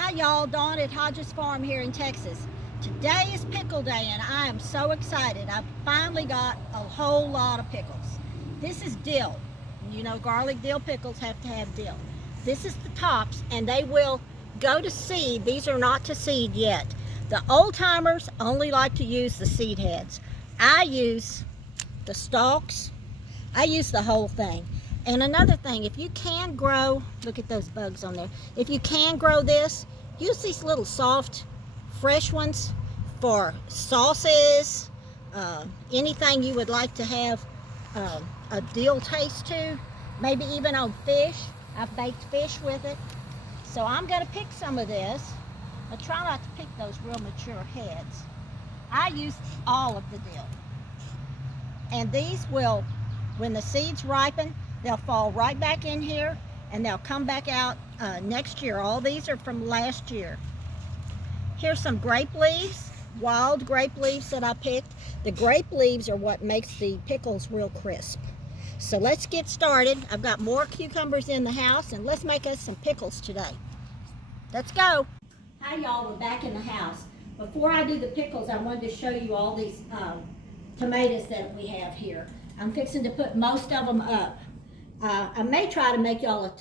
Hi y'all, Dawn at Hodges Farm here in Texas. Today is pickle day and I am so excited. I've finally got a whole lot of pickles. This is dill. You know, garlic dill pickles have to have dill. This is the tops and they will go to seed. These are not to seed yet. The old timers only like to use the seed heads. I use the stalks. I use the whole thing. And another thing, if you can grow, look at those bugs on there. If you can grow this, use these little soft, fresh ones for sauces, anything you would like to have a dill taste to, maybe even on fish. I've baked fish with it. So I'm going to pick some of this. I try not to pick those real mature heads. I use all of the dill. And these will, when the seeds ripen, they'll fall right back in here and they'll come back out next year. All these are from last year. Here's some grape leaves, wild grape leaves that I picked. The grape leaves are what makes the pickles real crisp. So let's get started. I've got more cucumbers in the house and let's make us some pickles today. Let's go. Hi y'all, we're back in the house. Before I do the pickles, I wanted to show you all these tomatoes that we have here. I'm fixing to put most of them up. I may try to make y'all a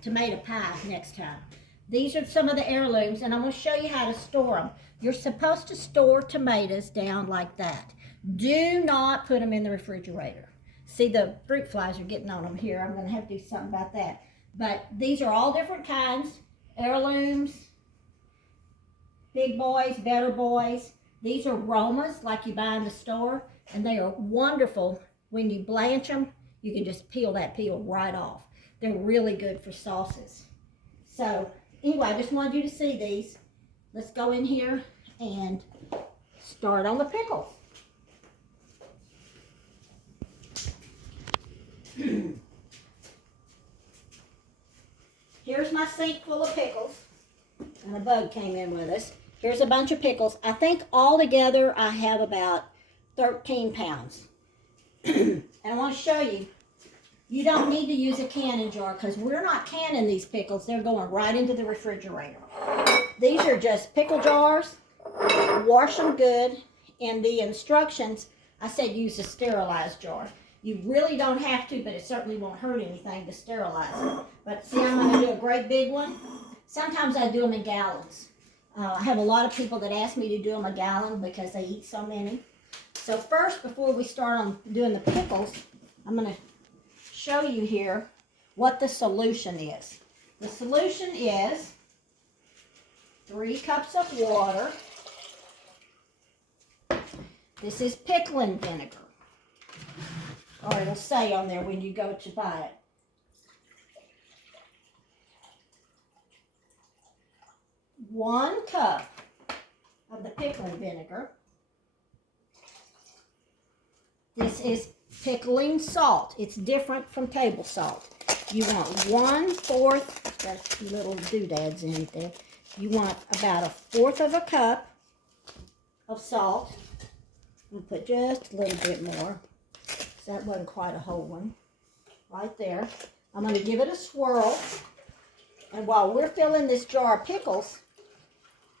tomato pie next time. These are some of the heirlooms, and I'm going to show you how to store them. You're supposed to store tomatoes down like that. Do not put them in the refrigerator. See, the fruit flies are getting on them here. I'm going to have to do something about that. But these are all different kinds. Heirlooms, big boys, better boys. These are Romas, like you buy in the store, and they are wonderful. When you blanch them, you can just peel that peel right off. They're really good for sauces. So anyway, I just wanted you to see these. Let's go in here and start on the pickles. Here's my sink full of pickles. And a bug came in with us. Here's a bunch of pickles. I think altogether I have about 13 pounds. And I want to show you, you don't need to use a canning jar because we're not canning these pickles. They're going right into the refrigerator. These are just pickle jars. Wash them good. In the instructions, I said use a sterilized jar. You really don't have to, but it certainly won't hurt anything to sterilize it. But see, I'm going to do a great big one. Sometimes I do them in gallons. I have a lot of people that ask me to do them a gallon because they eat so many. So first, before we start on doing the pickles, I'm going to show you here what the solution is. The solution is 3 cups of water. This is pickling vinegar. Or it'll say on there when you go to buy it. 1 cup of the pickling vinegar. This is pickling salt. It's different from table salt. You want 1/4, that's little doodads in there. You want about 1/4 of a cup of salt. We'll put just a little bit more. So that wasn't quite a whole one. Right there. I'm going to give it a swirl. And while we're filling this jar of pickles,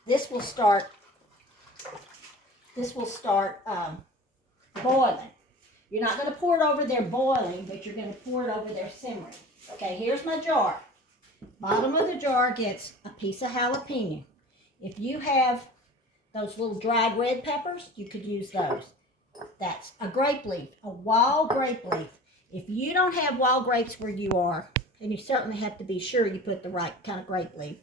this will start boiling. You're not going to pour it over there boiling, but you're going to pour it over there simmering. Okay, here's my jar. Bottom of the jar gets a piece of jalapeno. If you have those little dried red peppers, you could use those. That's a grape leaf, a wild grape leaf. If you don't have wild grapes where you are, and you certainly have to be sure you put the right kind of grape leaf,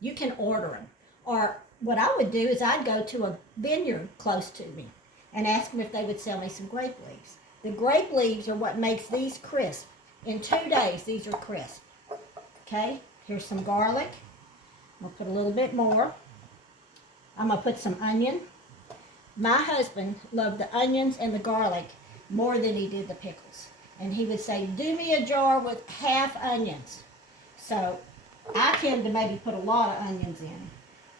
you can order them. Or what I would do is I'd go to a vineyard close to me and ask them if they would sell me some grape leaves. The grape leaves are what makes these crisp. In 2 days, these are crisp. Okay, here's some garlic. I'm going to put a little bit more. I'm going to put some onion. My husband loved the onions and the garlic more than he did the pickles. And he would say, do me a jar with half onions. So I tend to maybe put a lot of onions in.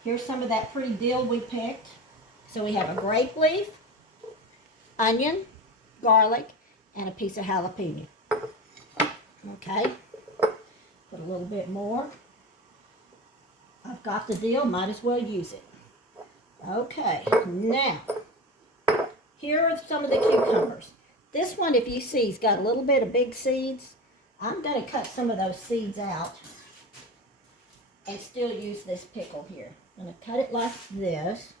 Here's some of that pretty dill we picked. So we have a grape leaf, onion, garlic, and a piece of jalapeno. Okay, put a little bit more. I've got the dill, might as well use it. Okay, now, here are some of the cucumbers. This one, if you see, has got a little bit of big seeds. I'm going to cut some of those seeds out and still use this pickle here. I'm going to cut it like this.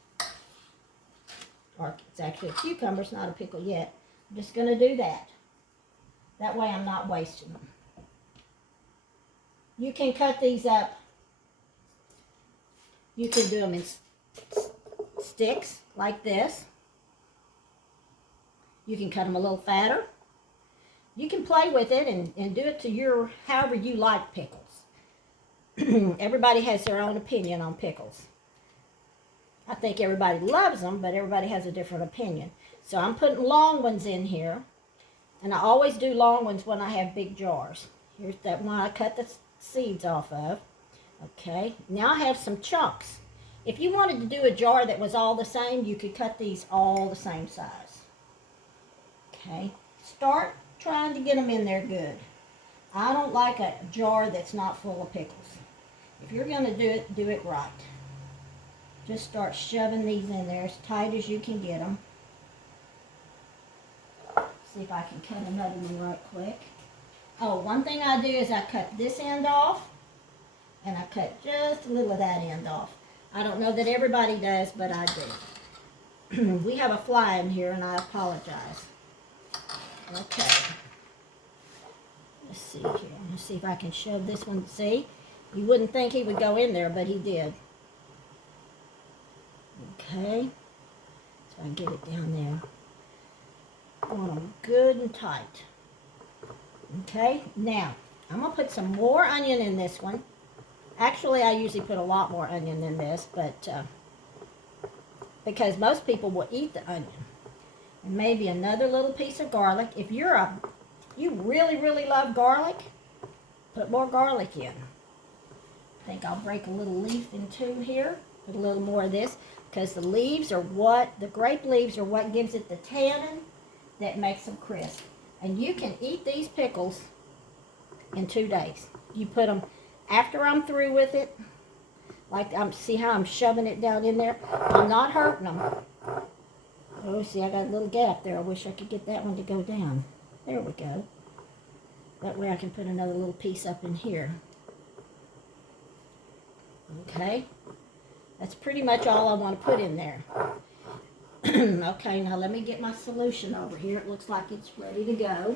Or it's actually a cucumber, it's not a pickle yet. I'm just going to do that. That way I'm not wasting them. You can cut these up. You can do them in sticks like this. You can cut them a little fatter. You can play with it and do it to your, however you like pickles. Everybody has their own opinion on pickles. I think everybody loves them, but everybody has a different opinion. So I'm putting long ones in here. And I always do long ones when I have big jars. Here's that one I cut the seeds off of. Okay, now I have some chunks. If you wanted to do a jar that was all the same, you could cut these all the same size. Okay, start trying to get them in there good. I don't like a jar that's not full of pickles. If you're going to do it right. Just start shoving these in there as tight as you can get them. See if I can cut another one right quick. Oh, one thing I do is I cut this end off, and I cut just a little of that end off. I don't know that everybody does, but I do. We have a fly in here, and I apologize. Okay. Let's see here. Let's see if I can shove this one. See? You wouldn't think he would go in there, but he did. Okay. So I can get it down there. I want them good and tight. Okay, now I'm going to put some more onion in this one. Actually, I usually put a lot more onion than this, but because most people will eat the onion. And maybe another little piece of garlic. If you really, really love garlic, put more garlic in. I think I'll break a little leaf in two here. Put a little more of this, because the leaves are the grape leaves are what gives it the tannin that makes them crisp. And you can eat these pickles in 2 days. You put them after I'm through with it. Like, see how I'm shoving it down in there? I'm not hurting them. Oh, see, I got a little gap there. I wish I could get that one to go down. There we go. That way I can put another little piece up in here. Okay. That's pretty much all I want to put in there. Okay, now let me get my solution over here. It looks like it's ready to go.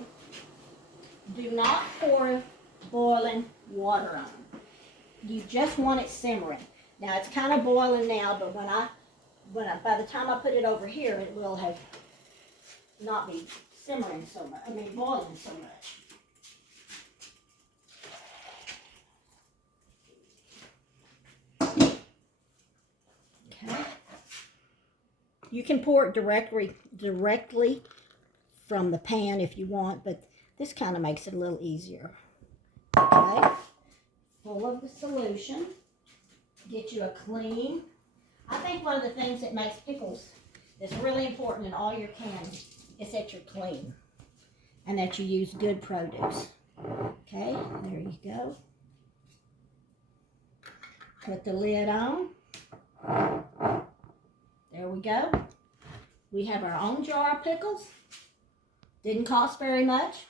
Do not pour boiling water on them. You just want it simmering. Now it's kind of boiling now, but by the time I put it over here, it will have not be simmering so much. I mean, boiling so much. Okay. You can pour it directly from the pan if you want, but this kind of makes it a little easier. Okay. Full of the solution. Get you a clean. I think one of the things that makes pickles that's really important in all your cans is that you're clean and that you use good produce. Okay, there you go. Put the lid on. There we go. We have our own jar of pickles. Didn't cost very much.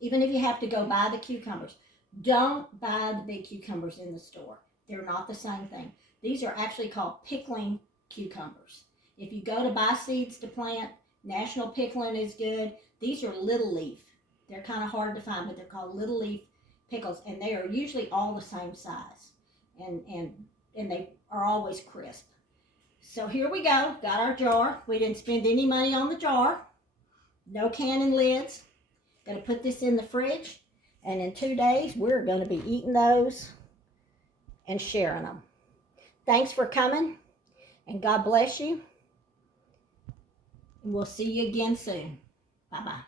Even if you have to go buy the cucumbers. Don't buy the big cucumbers in the store. They're not the same thing. These are actually called pickling cucumbers. If you go to buy seeds to plant, National Pickling is good. These are little leaf. They're kind of hard to find, but they're called little leaf pickles, and they are usually all the same size. And they are always crisp. So here we go. Got our jar. We didn't spend any money on the jar. No canning lids. Going to put this in the fridge. And in 2 days, we're going to be eating those and sharing them. Thanks for coming. And God bless you. And we'll see you again soon. Bye-bye.